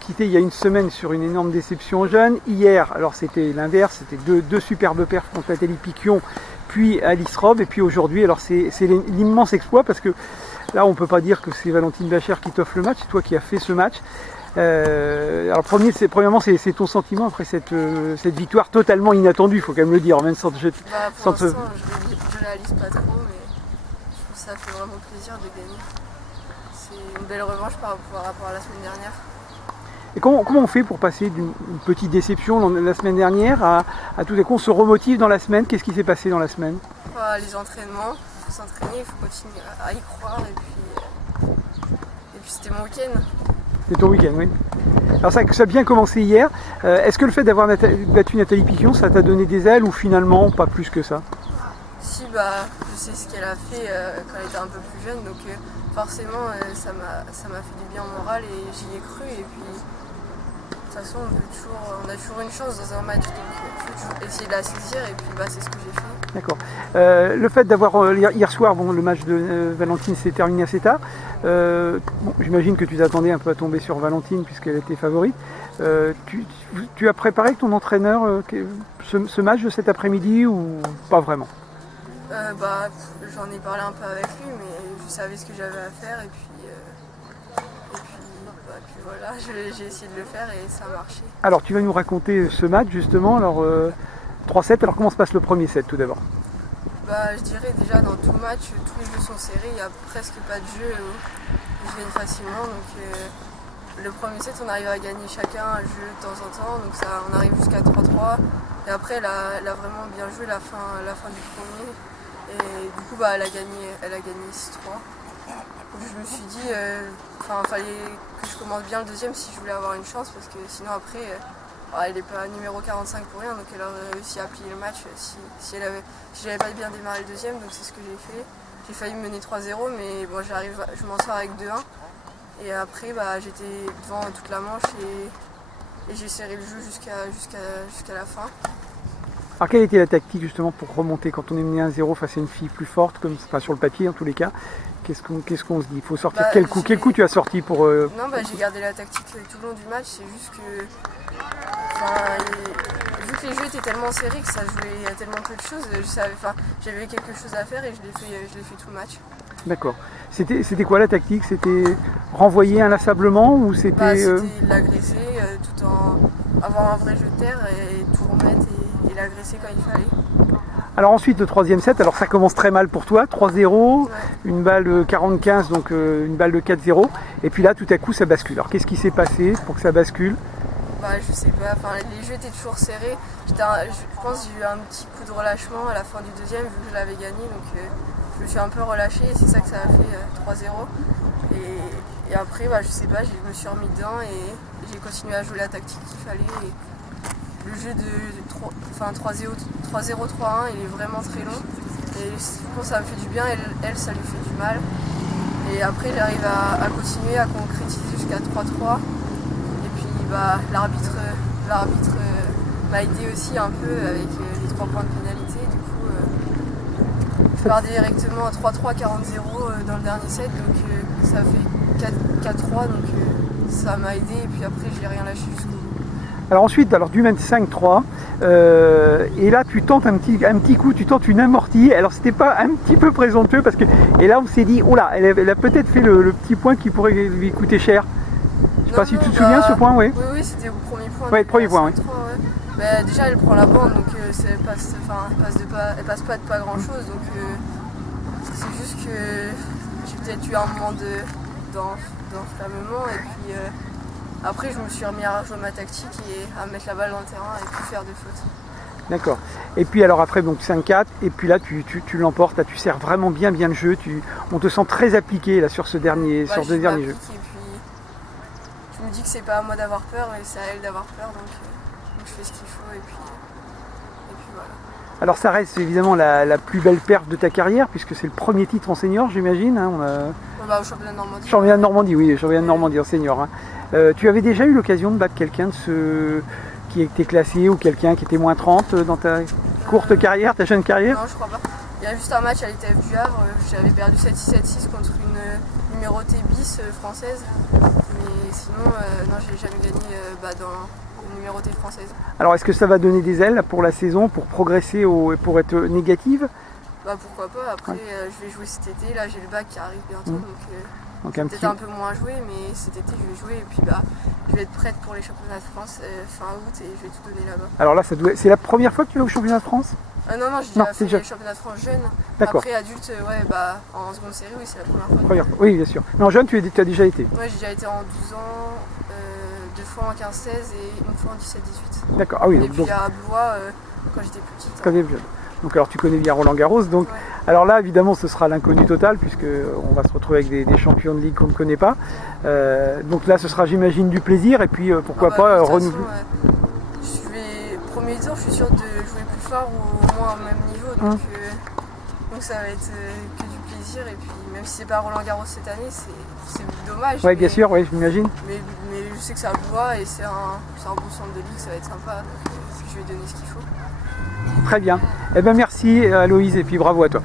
Quitté il y a une semaine sur une énorme déception jeune. Hier, alors c'était l'inverse, c'était deux superbes perfs contre Nathalie Piquion, puis Alice Robb, et puis aujourd'hui, alors c'est l'immense exploit parce que là on peut pas dire que c'est Valentine Bachère qui t'offre le match, c'est toi qui as fait ce match. Alors premièrement c'est ton sentiment après cette victoire totalement inattendue, il faut quand même le dire, même sans te... Pour l'instant, je réalise pas trop, mais je trouve que ça fait vraiment plaisir de gagner. C'est une belle revanche par rapport à la semaine dernière. Et comment on fait pour passer d'une petite déception la semaine dernière à tout à coup on se remotive dans la semaine? Qu'est-ce qui s'est passé dans la semaine? Les entraînements, il faut s'entraîner, il faut continuer à y croire, et puis c'était mon week-end. C'est ton week-end, oui. Alors ça a bien commencé hier. Est-ce que le fait d'avoir battu Nathalie Piquion, ça t'a donné des ailes ou finalement pas plus que ça? Si, je sais ce qu'elle a fait quand elle était un peu plus jeune, donc forcément ça m'a fait du bien au moral et j'y ai cru. Et puis de toute façon on a toujours une chance dans un match, donc il faut toujours essayer de la saisir et puis c'est ce que j'ai fait. D'accord. Le fait d'avoir hier soir, le match de Valentine s'est terminé assez tard. J'imagine que tu t'attendais un peu à tomber sur Valentine puisqu'elle était favorite. Tu as préparé avec ton entraîneur ce match de cet après-midi ou pas vraiment? J'en ai parlé un peu avec lui, mais je savais ce que j'avais à faire et puis voilà, j'ai essayé de le faire et ça a marché. Alors tu vas nous raconter ce match justement. Alors 3-7, alors comment se passe le premier set tout d'abord? Je dirais déjà dans tout match, tous les jeux sont serrés, il n'y a presque pas de jeu où je gagne facilement. Donc le premier set on arrive à gagner chacun un jeu de temps en temps, donc on arrive jusqu'à 3-3. Et après elle a vraiment bien joué la fin du premier. Et du coup elle a gagné 6-3. Donc je me suis dit fallait que je commence bien le deuxième si je voulais avoir une chance, parce que sinon après elle n'est pas numéro 45 pour rien, donc elle aurait réussi à plier le match si j'avais pas bien démarré le deuxième, donc c'est ce que j'ai fait. J'ai failli mener 3-0, mais bon, je m'en sors avec 2-1. Et après j'étais devant toute la manche et j'ai serré le jeu jusqu'à la fin. Alors quelle était la tactique justement pour remonter quand on est mené 1-0 face à une fille plus forte, comme sur le papier en tous les cas? Qu'est-ce qu'on se dit? Il faut sortir quel coup tu as sorti pour... Non, j'ai gardé la tactique tout le long du match, c'est juste que... vu que les jeux étaient tellement serrés que ça jouait à tellement peu de choses, j'avais quelque chose à faire et je l'ai fait tout le match. D'accord. C'était quoi la tactique? C'était renvoyer inlassablement ou c'était... C'était l'agresser tout en avoir un vrai jeu de terre et tout remettre et l'agresser quand il fallait. Alors ensuite le troisième set, alors ça commence très mal pour toi, 3-0, ouais. Une balle de 40-15, donc une balle de 4-0, et puis là tout à coup ça bascule. Alors qu'est-ce qui s'est passé pour que ça bascule? Je sais pas, les jeux étaient toujours serrés. Je pense que j'ai eu un petit coup de relâchement à la fin du deuxième vu que je l'avais gagné, donc je me suis un peu relâché et c'est ça que ça a fait 3-0. Et après je sais pas, je me suis remis dedans et j'ai continué à jouer la tactique qu'il fallait. Et le jeu de 3-0, 3-1, il est vraiment très long. Et je pense que ça me fait du bien, elle ça lui fait du mal. Et après j'arrive à continuer, à concrétiser jusqu'à 3-3. L'arbitre m'a aidé aussi un peu avec les 3 points de pénalité. Du coup, je pars directement à 3-3, 40-0 dans le dernier set. Donc ça fait 4-3. Donc ça m'a aidé. Et puis après, j'ai rien lâché jusqu'au bout. Alors ensuite, du 25-3, et là tu tentes un petit coup, tu tentes une amortie. Alors c'était pas un petit peu présomptueux parce que... Et là on s'est dit, oh là, elle a peut-être fait le petit point qui pourrait lui coûter cher. Je sais pas si tu te souviens ce point, oui. Oui, c'était au premier point. Oui, le premier point, oui. Déjà, elle prend la bande, donc elle passe pas de pas grand chose. Donc c'est juste que j'ai peut-être eu un moment d'enflammement. Et puis après, je me suis remis à jouer ma tactique et à mettre la balle dans le terrain et plus faire de fautes. D'accord. Et puis alors après, donc 5-4, et puis là tu l'emportes, là tu sers vraiment bien le jeu. On te sent très appliqué là sur ce dernier jeu. Je me dis que c'est pas à moi d'avoir peur, mais c'est à elle d'avoir peur, donc je fais ce qu'il faut et puis voilà. Alors ça reste évidemment la plus belle perf de ta carrière, puisque c'est le premier titre en senior, j'imagine. Hein, au championnat de Normandie. Championnat de Normandie, oui, championnat de Normandie en senior. Hein. Tu avais déjà eu l'occasion de battre quelqu'un qui était classé ou quelqu'un qui était moins 30 dans ta courte carrière, ta jeune carrière? Non, je crois pas. Il y a juste un match à l'ETF du Havre, j'avais perdu 7-6 contre une numérotée bis française. Mais sinon, non, j'ai jamais gagné dans une numérotée française. Alors est-ce que ça va donner des ailes pour la saison, pour progresser, pour être négative? Pourquoi pas, après je vais jouer cet été, là j'ai le bac qui arrive bientôt, donc peut-être un peu moins jouer, mais cet été je vais jouer et puis je vais être prête pour les championnats de France fin août et je vais tout donner là-bas. Alors là, c'est la première fois que tu vas au championnat de France? Non, j'ai déjà fait les championnats de France jeunes. D'accord. Après adulte, en seconde série, oui, c'est la première fois. Oui, bien sûr. Mais en jeune, tu as déjà été? Ouais, j'ai déjà été en 12 ans, 2 fois en 15-16 et une fois en 17-18. D'accord, ah oui. Et puis à Blois, quand j'étais plus petite. Quand même jeune. Donc alors tu connais bien Roland Garros, donc alors là évidemment ce sera l'inconnu total puisque on va se retrouver avec des champions de ligue qu'on ne connaît pas. Donc là ce sera, j'imagine, du plaisir et puis pourquoi pas renouveler. Premier tour, je suis sûre de jouer plus fort ou au moins au même niveau, donc ça va être que du plaisir et puis même si c'est pas Roland Garros cette année, c'est dommage. Oui, bien sûr, oui, j'imagine. Mais je sais que ça Blois et c'est un bon centre de ligue, ça va être sympa, donc je vais donner ce qu'il faut. Très bien. Eh bien merci Aloïse et puis bravo à toi.